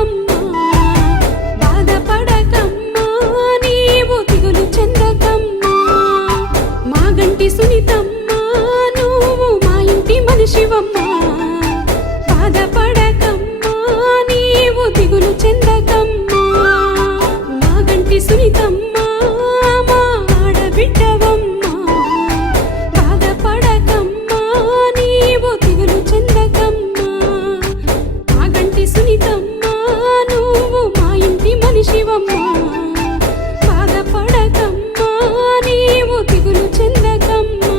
బిడ్డవమ్మా బాధపడకమ్మా నీవు దిగులు చెందకమ్మా మాగంటి సునీతమ్మా నువ్వు మా ఇంటి మనిషివమ్మా బాధపడకమ్మా నీవు దిగులు చెందకమ్మా మాగంటి సునీతమ్మా మా ఆడబిడ్డవమ్మా బాధపడకమ్మా నీవు దిగులు చెందకమ్మా మాగంటి సునీతమ్మా నువ్వు మా ఇంటి మనిషివమ్మా బాధపడకమ్మా నీవు దిగులు చెందకమ్మా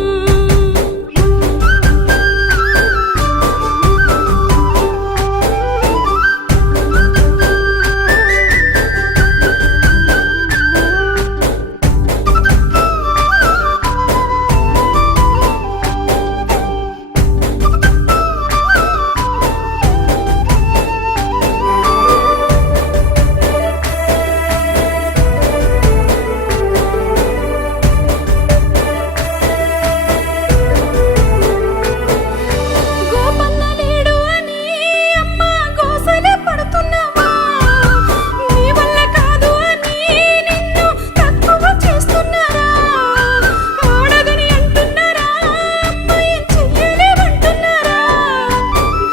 గోపన్న లేడు అని అమ్మ గోసలే పడుతున్నావా నీ వల్ల కాదు అని నిన్ను తక్కువ చేస్తున్నారా ఆడదని అంటున్నారా అమ్మ ఏం చెయ్యలేవంటున్నారా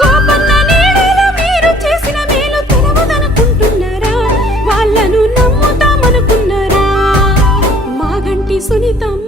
గోపన్న నీడలో మీరు చేసిన మేలు తెలవదనుకుంటున్నారా వాళ్ళను నమ్ముతామనుకున్నారా మాగంటి సునీతమ్మ